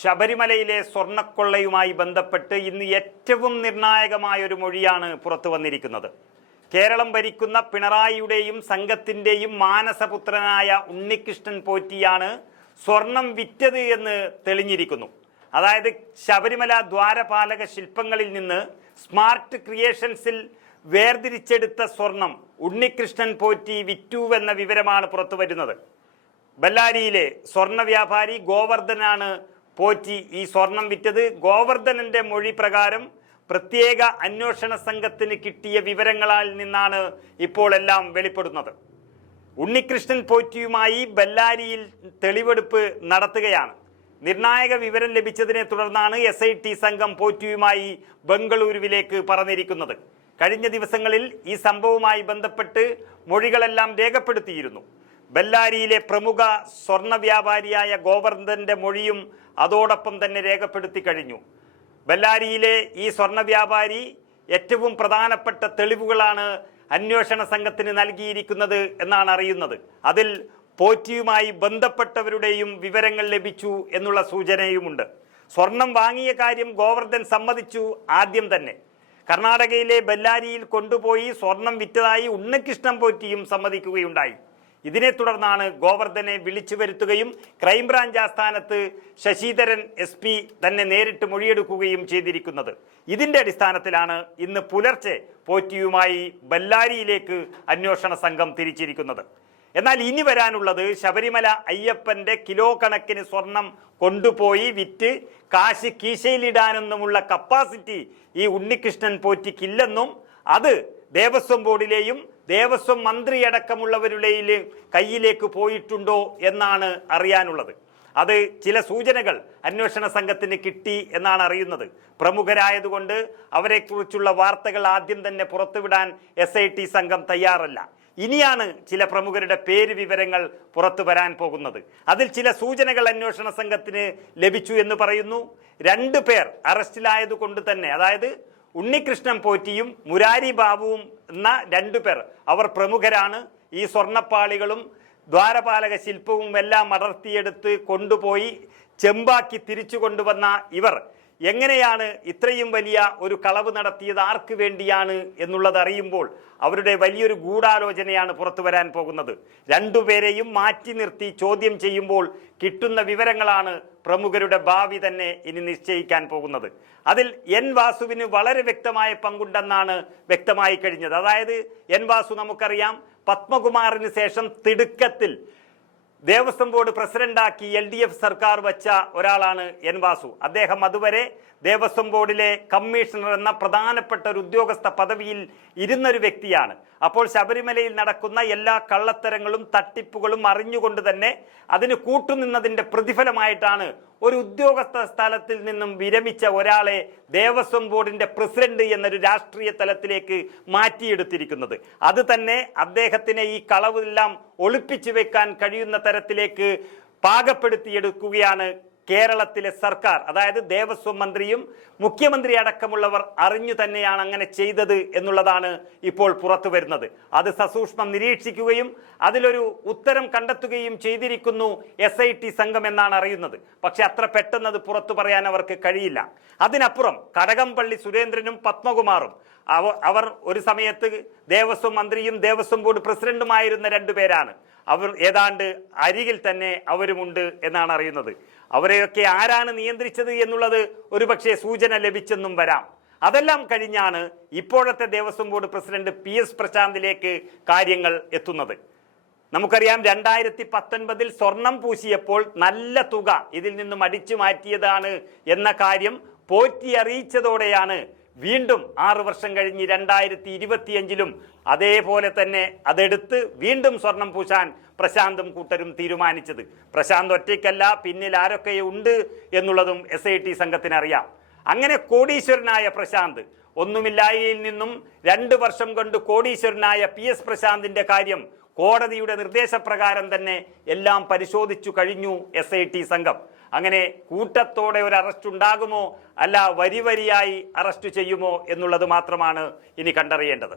ശബരിമലയിലെ സ്വർണക്കൊള്ളയുമായി ബന്ധപ്പെട്ട് ഇന്ന് ഏറ്റവും നിർണായകമായ ഒരു മൊഴിയാണ് പുറത്തു വന്നിരിക്കുന്നത്. കേരളം ഭരിക്കുന്ന പിണറായിയുടെയും സംഘത്തിന്റെയും മാനസപുത്രനായ ഉണ്ണികൃഷ്ണൻ പോറ്റിയാണ് സ്വർണം വിറ്റത് എന്ന് തെളിഞ്ഞിരിക്കുന്നു. അതായത് ശബരിമല ദ്വാരപാലക ശില്പങ്ങളിൽ നിന്ന് സ്മാർട്ട് ക്രിയേഷൻസിൽ വേർതിരിച്ചെടുത്ത സ്വർണം ഉണ്ണികൃഷ്ണൻ പോറ്റി വിറ്റു എന്ന വിവരമാണ് പുറത്തു വരുന്നത്. ബല്ലാരിയിലെ സ്വർണ വ്യാപാരി ഗോവർദ്ധനാണ് പോറ്റി ഈ സ്വർണം വിറ്റത് ഗോവർദ്ധനന്റെ മൊഴി പ്രകാരം പ്രത്യേക അന്വേഷണ സംഘത്തിന് കിട്ടിയ വിവരങ്ങളിൽ നിന്നാണ് ഇപ്പോൾ എല്ലാം വെളിപ്പെടുന്നത്. ഉണ്ണികൃഷ്ണൻ പോറ്റിയുമായി ബെല്ലാരിയിൽ തെളിവെടുപ്പ് നടത്തുകയാണ്. നിർണായക വിവരം ലഭിച്ചതിനെ തുടർന്നാണ് എസ് ഐ ടി സംഘം പോറ്റിയുമായി ബംഗളൂരുവിലേക്ക് പറഞ്ഞിരിക്കുന്നത് കഴിഞ്ഞ ദിവസങ്ങളിൽ ഈ സംഭവവുമായി ബന്ധപ്പെട്ട് മൊഴികളെല്ലാം രേഖപ്പെടുത്തിയിരുന്നു. ബല്ലാരിയിലെ പ്രമുഖ സ്വർണ വ്യാപാരിയായ ഗോവർദ്ധന്റെ മൊഴിയും അതോടൊപ്പം തന്നെ രേഖപ്പെടുത്തി കഴിഞ്ഞു. ബെല്ലാരിയിലെ ഈ സ്വർണ വ്യാപാരി ഏറ്റവും പ്രധാനപ്പെട്ട തെളിവുകളാണ് അന്വേഷണ സംഘത്തിന് നൽകിയിരിക്കുന്നത് എന്നാണ് അറിയുന്നത്. അതിൽ പോറ്റിയുമായി ബന്ധപ്പെട്ടവരുടെയും വിവരങ്ങൾ ലഭിച്ചു എന്നുള്ള സൂചനയുമുണ്ട്. സ്വർണം വാങ്ങിയ കാര്യം ഗോവർദ്ധൻ സമ്മതിച്ചു ആദ്യം തന്നെ. കർണാടകയിലെ ബെല്ലാരിയിൽ കൊണ്ടുപോയി സ്വർണം വിറ്റതായി ഉണ്ണികൃഷ്ണൻ പോറ്റിയും സമ്മതിക്കുകയുണ്ടായി. ഇതിനെ തുടർന്നാണ് ഗോവർദ്ധനെ വിളിച്ചു വരുത്തുകയും ക്രൈംബ്രാഞ്ച് ആസ്ഥാനത്ത് ശശിധരൻ എസ് പി തന്നെ നേരിട്ട് മൊഴിയെടുക്കുകയും ചെയ്തിരിക്കുന്നത്. ഇതിന്റെ അടിസ്ഥാനത്തിലാണ് ഇന്ന് പുലർച്ചെ പോറ്റിയുമായി ബല്ലാരിയിലേക്ക് അന്വേഷണ സംഘം തിരിച്ചിരിക്കുന്നത്. എന്നാൽ ഇനി വരാനുള്ളത് ശബരിമല അയ്യപ്പന്റെ കിലോ കണക്കിന് സ്വർണം കൊണ്ടുപോയി വിറ്റ് കാശ് കീശയിലിടാനൊന്നുമുള്ള കപ്പാസിറ്റി ഈ ഉണ്ണികൃഷ്ണൻ പോറ്റിക്കില്ലെന്നും അത് ദേവസ്വം ബോർഡിലെയും ദേവസ്വം മന്ത്രിയടക്കമുള്ളവരുടെയും കയ്യിലേക്ക് പോയിട്ടുണ്ടോ എന്നാണ് അറിയാനുള്ളത്. അത് ചില സൂചനകൾ അന്വേഷണ സംഘത്തിന് കിട്ടി എന്നാണ് അറിയുന്നത്. പ്രമുഖരായതുകൊണ്ട് അവരെക്കുറിച്ചുള്ള വാർത്തകൾ ആദ്യം തന്നെ പുറത്തുവിടാൻ എസ് ഐ ടി സംഘം തയ്യാറല്ല. ഇനിയാണ് ചില പ്രമുഖരുടെ പേര് വിവരങ്ങൾ പുറത്തു വരാൻ പോകുന്നത്. അതിൽ ചില സൂചനകൾ അന്വേഷണ സംഘത്തിന് ലഭിച്ചു എന്ന് പറയുന്നു. രണ്ട് പേർ അറസ്റ്റിലായതുകൊണ്ട് തന്നെ അതായത് ഉണ്ണികൃഷ്ണൻ പോറ്റിയും മുരാരി ബാബുവും എന്ന രണ്ടു പേർ അവർ പ്രമുഖരാണ്. ഈ സ്വർണപ്പാളികളും ദ്വാരപാലക ശില്പവും എല്ലാം അടർത്തിയെടുത്ത് കൊണ്ടുപോയി ചെമ്പാക്കി തിരിച്ചു കൊണ്ടുവന്ന ഇവർ എങ്ങനെയാണ് ഇത്രയും വലിയ ഒരു കളവ് നടത്തിയത്? ആർക്ക് വേണ്ടിയാണ് എന്നുള്ളത് അറിയുമ്പോൾ അവരുടെ വലിയൊരു ഗൂഢാലോചനയാണ് പുറത്തു വരാൻ പോകുന്നത്. രണ്ടുപേരെയും മാറ്റി നിർത്തി ചോദ്യം ചെയ്യുമ്പോൾ കിട്ടുന്ന വിവരങ്ങളാണ് പ്രമുഖരുടെ ഭാവി തന്നെ ഇനി നിശ്ചയിക്കാൻ പോകുന്നത്. അതിൽ എൻ വാസുവിന് വളരെ വ്യക്തമായ പങ്കുണ്ടെന്നാണ് വ്യക്തമായി കഴിഞ്ഞത്. അതായത് എൻ വാസു നമുക്കറിയാം പത്മകുമാറിന് ശേഷം തിടുക്കത്തിൽ ദേവസ്വം ബോർഡ് പ്രസിഡന്റാക്കി എൽ ഡി എഫ് സർക്കാർ വച്ച ഒരാളാണ് എൻ വാസു. അദ്ദേഹം അതുവരെ ദേവസ്വം ബോർഡിലെ കമ്മീഷണർ എന്ന പ്രധാനപ്പെട്ട ഒരു ഉദ്യോഗസ്ഥ പദവിയിൽ ഇരുന്നൊരു വ്യക്തിയാണ്. അപ്പോൾ ശബരിമലയിൽ നടക്കുന്ന എല്ലാ കള്ളത്തരങ്ങളും തട്ടിപ്പുകളും അറിഞ്ഞുകൊണ്ട് തന്നെ അതിന് കൂട്ടുനിന്നതിന്റെ പ്രതിഫലമായിട്ടാണ് ഒരു ഉദ്യോഗസ്ഥ സ്ഥലത്തിൽ നിന്നും വിരമിച്ച ഒരാളെ ദേവസ്വം ബോർഡിന്റെ പ്രസിഡന്റ് എന്നൊരു രാഷ്ട്രീയ തലത്തിലേക്ക് മാറ്റിയെടുത്തിരിക്കുന്നത്. അത് തന്നെ അദ്ദേഹത്തിനെ ഈ കളവെല്ലാം ഒളിപ്പിച്ചു വെക്കാൻ കഴിയുന്ന തരത്തിലേക്ക് പാകപ്പെടുത്തിയെടുക്കുകയാണ് കേരളത്തിലെ സർക്കാർ അതായത് ദേവസ്വം മന്ത്രിയും മുഖ്യമന്ത്രി അടക്കമുള്ളവർ അറിഞ്ഞു തന്നെയാണ് അങ്ങനെ ചെയ്തത് എന്നുള്ളതാണ് ഇപ്പോൾ പുറത്തു വരുന്നത്. അത് സസൂക്ഷ്മം നിരീക്ഷിക്കുകയും അതിലൊരു ഉത്തരം കണ്ടെത്തുകയും ചെയ്തിരിക്കുന്നു എസ് ഐ ടി സംഘം എന്നാണ് അറിയുന്നത്. പക്ഷെ അത്ര പെട്ടെന്ന് അത് പുറത്തു പറയാൻ അവർക്ക് കഴിയില്ല. അതിനപ്പുറം കടകംപള്ളി സുരേന്ദ്രനും പത്മകുമാറും അവ അവർ ഒരു സമയത്ത് ദേവസ്വം മന്ത്രിയും ദേവസ്വം ബോർഡ് പ്രസിഡന്റുമായിരുന്ന രണ്ടുപേരാണ്. അവർ ഏതാണ്ട് അരികിൽ തന്നെ അവരുമുണ്ട് എന്നാണ് അറിയുന്നത്. അവരെയൊക്കെ ആരാണ് നിയന്ത്രിച്ചത് എന്നുള്ളത് ഒരുപക്ഷെ സൂചന ലഭിച്ചെന്നും വരാം. അതെല്ലാം കഴിഞ്ഞാണ് ഇപ്പോഴത്തെ Devaswom board president P S പ്രശാന്തിലേക്ക് കാര്യങ്ങൾ എത്തുന്നത്. നമുക്കറിയാം രണ്ടായിരത്തി പത്തൊൻപതിൽ സ്വർണം പൂശിയപ്പോൾ നല്ല തുക ഇതിൽ നിന്നും അടിച്ചു മാറ്റിയതാണ് എന്ന കാര്യം പോറ്റി അറിയിച്ചതോടെയാണ് വീണ്ടും ആറു വർഷം കഴിഞ്ഞ് രണ്ടായിരത്തി ഇരുപത്തിയഞ്ചിലും അതേപോലെ തന്നെ അതെടുത്ത് വീണ്ടും സ്വർണം പൂശാൻ പ്രശാന്തും കൂട്ടരും തീരുമാനിച്ചത്. പ്രശാന്ത് ഒറ്റയ്ക്കല്ല പിന്നിൽ ആരൊക്കെ ഉണ്ട് എന്നുള്ളതും എസ് ഐ ടി സംഘത്തിനറിയാം. അങ്ങനെ കോടീശ്വരനായ പ്രശാന്ത് ഒന്നുമില്ലായയിൽ നിന്നും രണ്ട് വർഷം കൊണ്ട് കോടീശ്വരനായ പി എസ് പ്രശാന്തിന്റെ കാര്യം കോടതിയുടെ നിർദ്ദേശപ്രകാരം തന്നെ എല്ലാം പരിശോധിച്ചു കഴിഞ്ഞു എസ് സംഘം. അങ്ങനെ കൂട്ടത്തോടെ ഒരു അറസ്റ്റ് ഉണ്ടാകുമോ? അല്ല വരി വരിയായി അറസ്റ്റ് ചെയ്യുമോ എന്നുള്ളത് മാത്രമാണ് ഇനി കണ്ടറിയേണ്ടത്.